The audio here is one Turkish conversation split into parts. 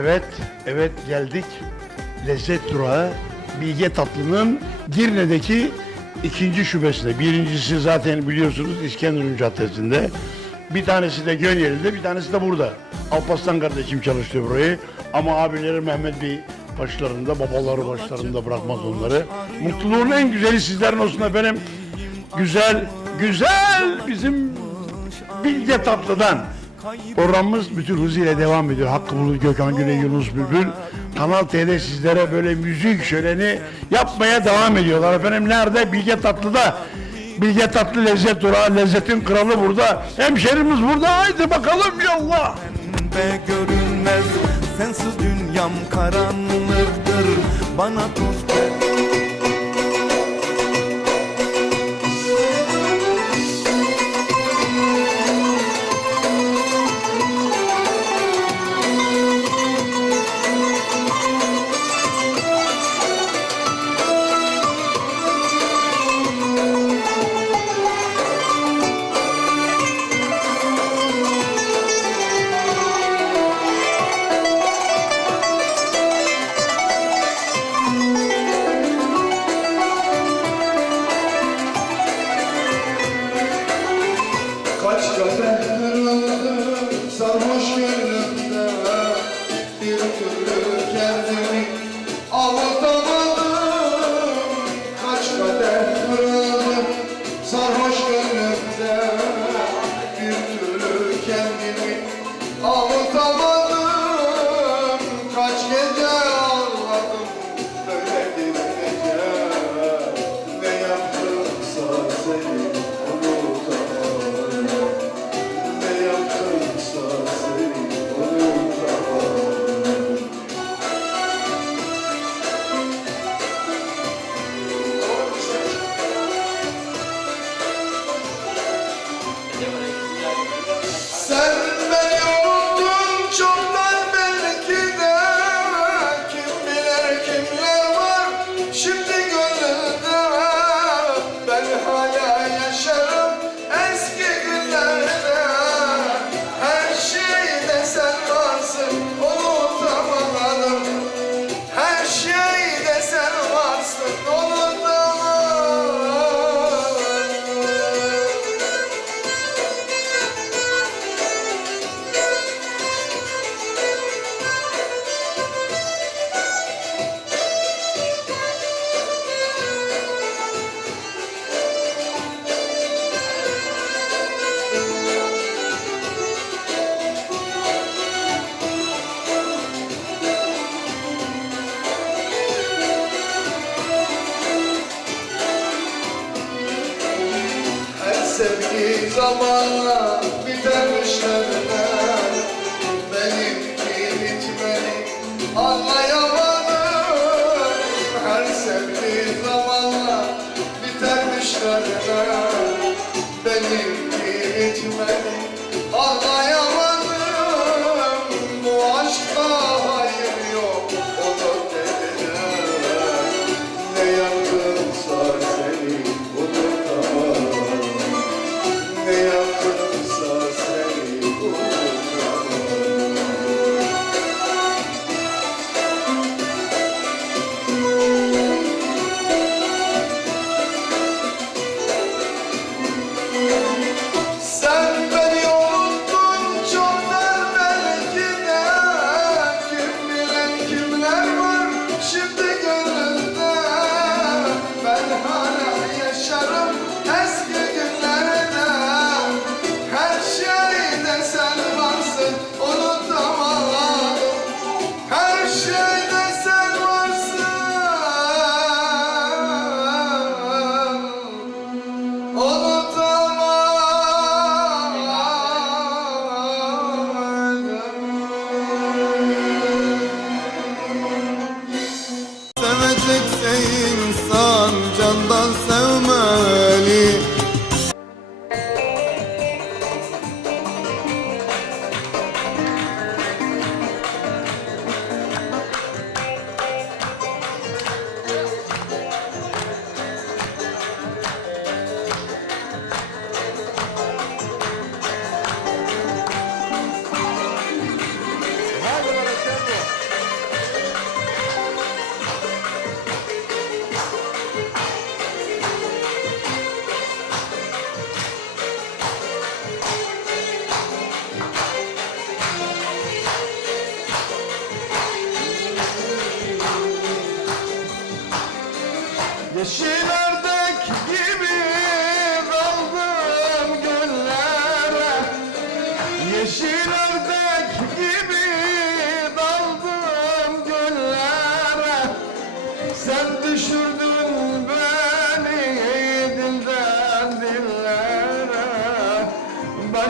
Evet, evet geldik. Lezzet durağı Bilge Tatlı'nın Girne'deki ikinci şubesinde. Birincisi zaten biliyorsunuz İskenderun Caddesi'nde. Bir tanesi de Gönyeli'de, bir tanesi de burada. Alparslan kardeşim çalıştırıyor burayı. Ama abileri Mehmet Bey başlarında, babaları başlarında bırakmaz onları. Mutluluğun en güzeli sizlerin olsun efendim. Güzel, güzel bizim Bilge Tatlı'dan. Programımız bütün hızıyla devam ediyor. Hakkı Bulut, Gökhan Güney, Yunus Bülbül. Kanal T'de sizlere böyle müzik şöleni yapmaya devam ediyorlar. Efendim nerede? Bilge Tatlı'da. Bilge Tatlı lezzet durağı, lezzetin kralı burada. Hemşerimiz burada. Haydi bakalım yallah. Ve görünmez sensiz dünyam karanlıktır Bana tuz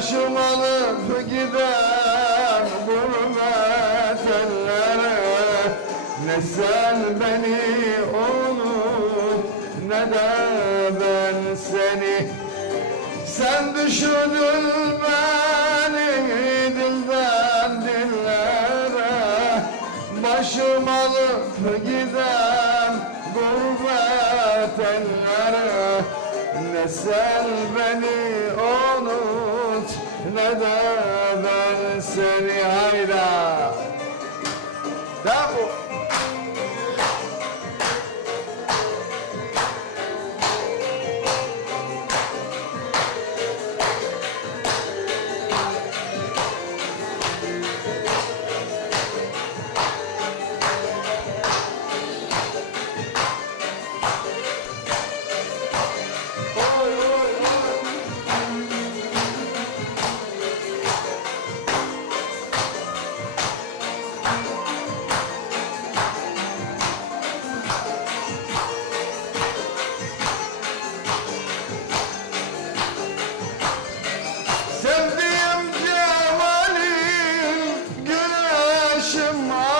Başım alıp giden gurbet ellere Ne sen beni unut ne de ben seni. Sen düşündün beni dilden dillere. Başım alıp giden gurbet ellere Ne sen beni unut de ben seni hayra Bravo. Come.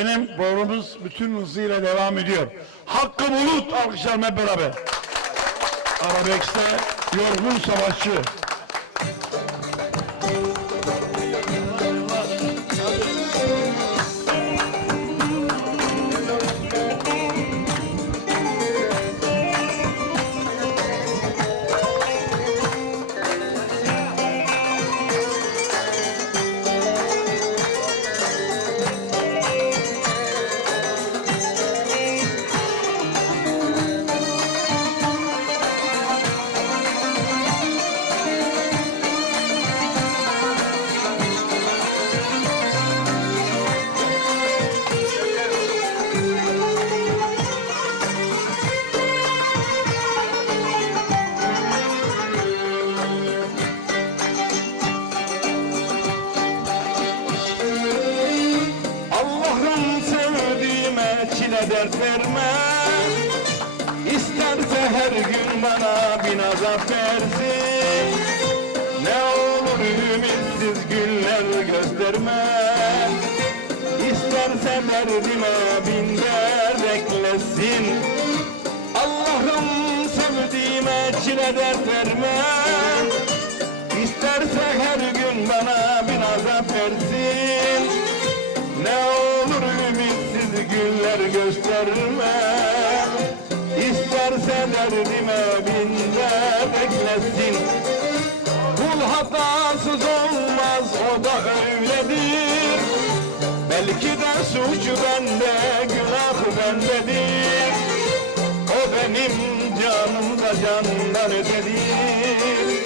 efendim programımız bütün hızıyla devam ediyor. Hakkı Bulut alkışlarla hep beraber. Arabex'te Yorgun Savaşçı. Her gün bana bin azap versin. Ne olur ümitsiz günler gösterme. İsterse derdime bin dert eklesin Allah'ım sevdiğime çile dert verme. İsterse her gün bana bin azap versin. Ne olur ümitsiz günler gösterme İsterse derdime bin dert eklesin Kul hatasız olmaz o da öyledir. Belki de suçu bende günah bendedir. O benim canımda candan ötedir.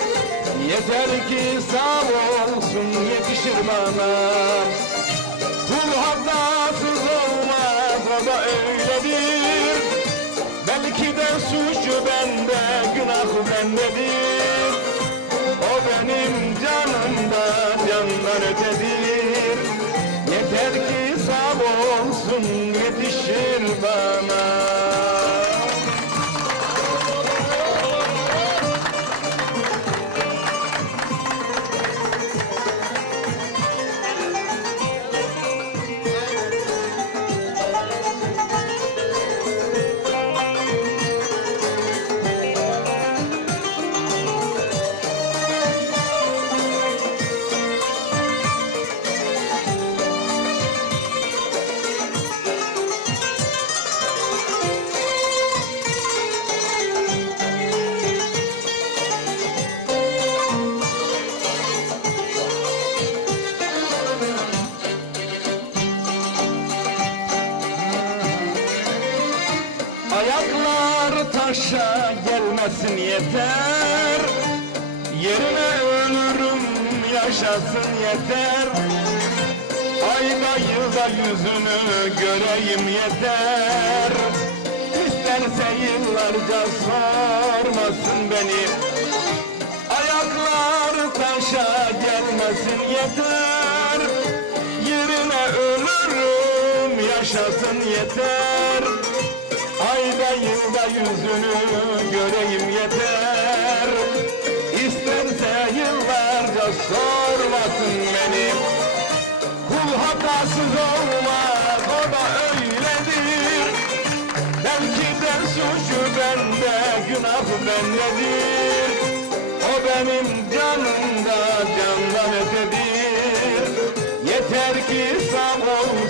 Yeter ki sağ olsun yetişir bana. Kul hatasız olmaz o da öyledir De suçu bende günah bendedir. O benim canımda candan ötedir. Yeter ki sağ olsun yetişir bana yeter. Yerine ölürüm yaşasın yeter. Ayda yılda yüzünü göreyim yeter. İsterse yıllarca sormasın beni. Ayaklar taşa gelmesin yeter. Yerine ölürüm yaşasın yeter yüzünü göreyim yeter. İsterse yıllarca sormasın beni. Kul hatasız olmaz o da öyledir. Belki de suçu bende günah bendedir. O benim canımda candan ötedir. Yeter ki sağ olsun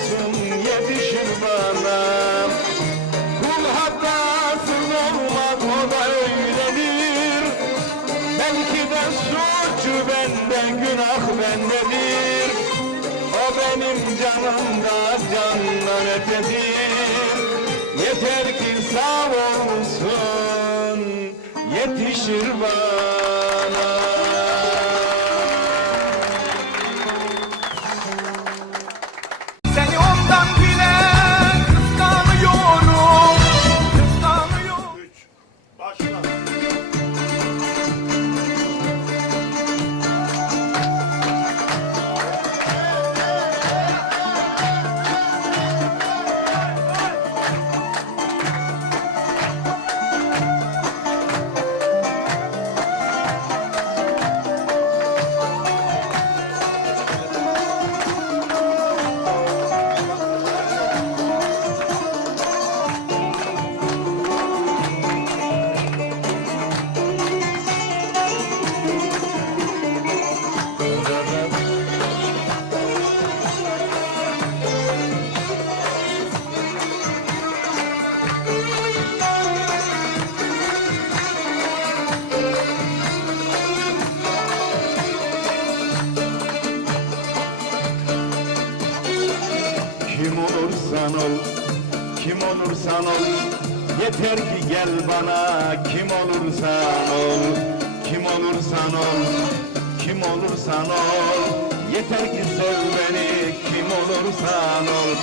benim canımda candan ötedir Yeter ki sağ olsun yetişir bana olursan ol. Yeter ki gel bana kim olursan ol. Kim olursan ol, kim olursan ol. Yeter ki sev beni kim olursan ol.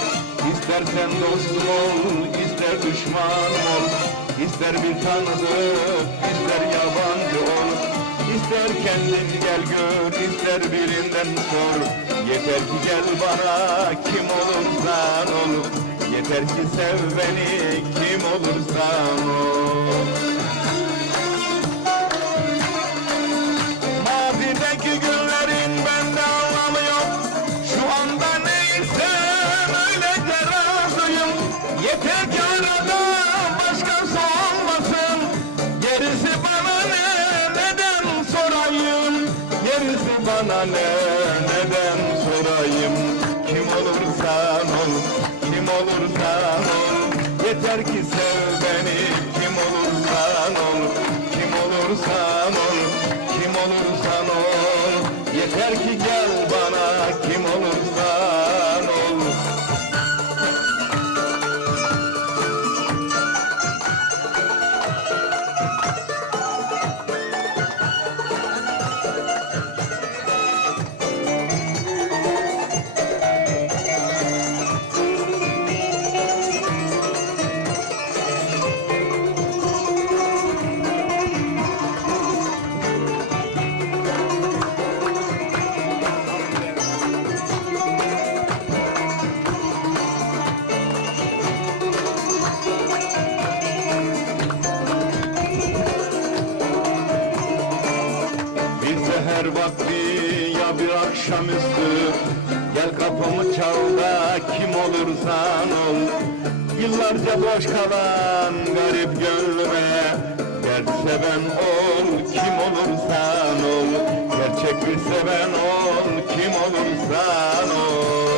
İstersen dostum ol, ister düşmanım ol. İster bir tanıdık, ister yabancı ol. İster kendin gel gör, ister birinden sor. Yeter ki gel bana kim olursan ol Yeter ki sev beni kim olursan ol Yeter kapımı çal da kim olursan ol. Yıllarca boş kalan garip gönlüme. Dert seven ol kim olursan ol. Gerçek bir seven ol kim olursan ol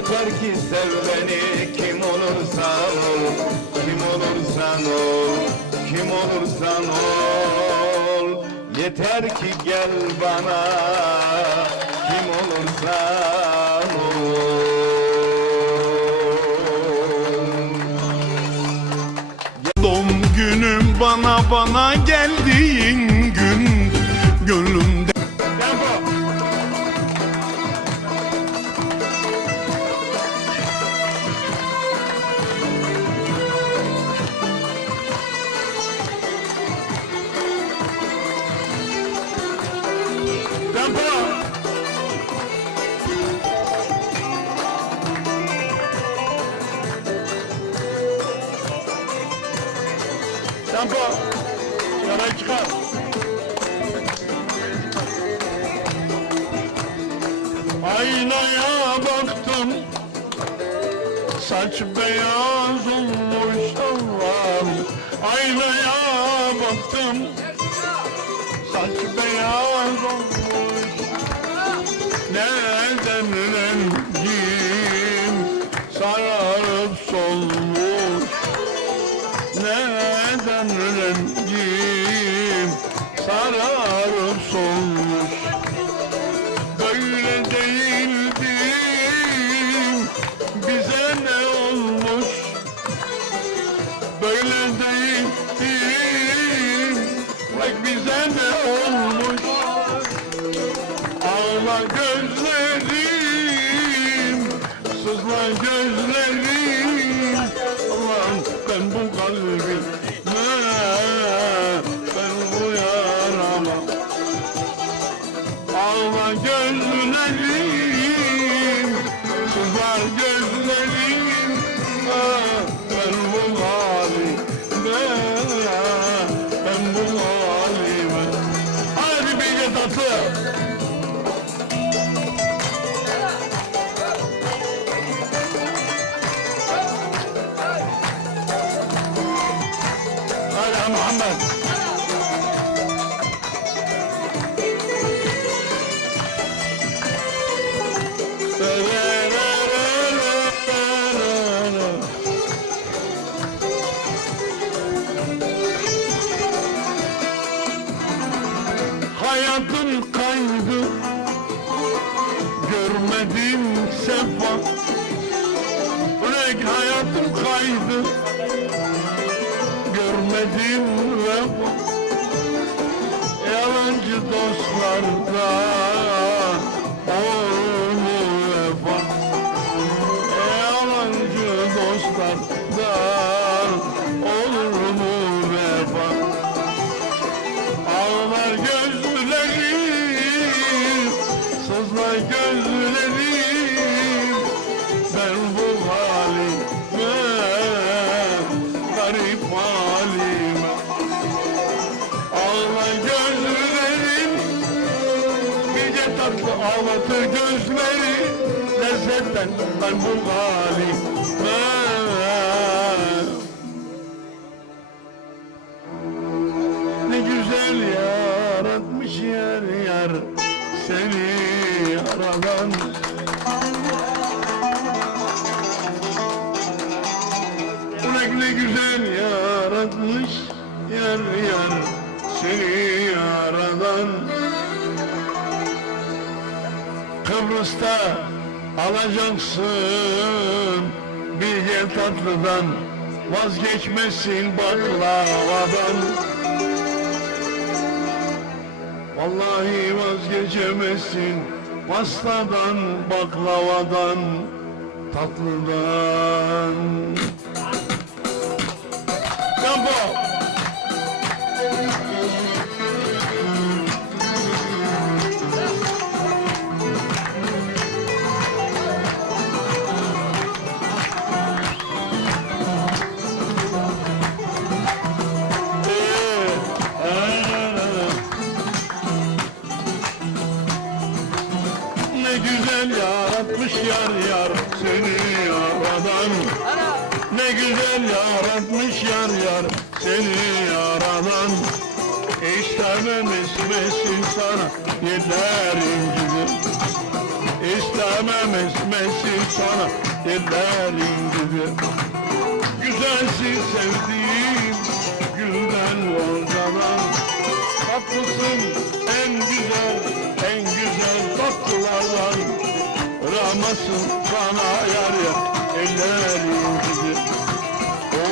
Yeter ki sev beni kim olursan ol Kim olursan ol Kim olursan ol. Yeter ki gel bana Kim olursan ol. Doğum günüm bana bana geldiğin Aynaya baktım. Saç beyaz. soul. Aman. Hayatın kaybı Görmedim sefa Renk hayatım kaydı Görmedim dostlardan. Mungali tatlıdan Vazgeçmesin baklavadan Vallahi vazgeçemezsin Pastadan baklavadan Tatlıdan. ellerin gibi İstemem içmesi sana. Ellerin gibi Güzelsin sevdiğim. Gülden goncadan Tatlısın en güzel. En güzel tatlılardan. Rahmasın sana yar ya ellerin gibi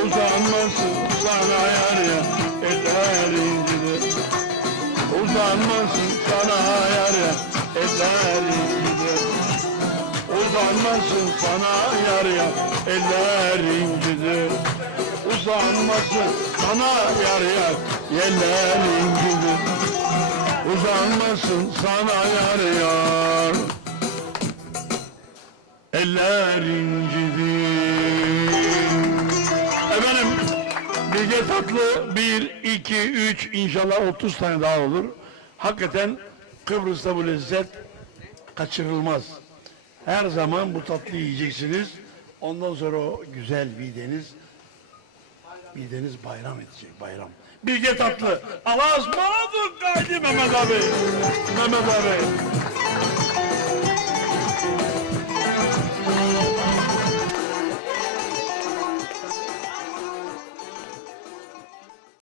Uzanmasın sana yar ya ellerin gibi Uzanmasın ya eller incidi Uzanmasın sana yar ya. Eller incidi Uzanmasın sana yar ya. Eller incidi Uzanmasın sana yar yar Eller incidi Efendim Bilge Tatlı 1, 2, 3 inşallah 30 tane daha olur. Hakikaten Kıbrıs'ta bu lezzet kaçırılmaz. Her zaman bu tatlıyı yiyeceksiniz. Ondan sonra o güzel mideniz mideniz bayram edecek bayram. Bilge Tatlı. Allah'a ısmarladık kaydı Mehmet abi. Mehmet abi.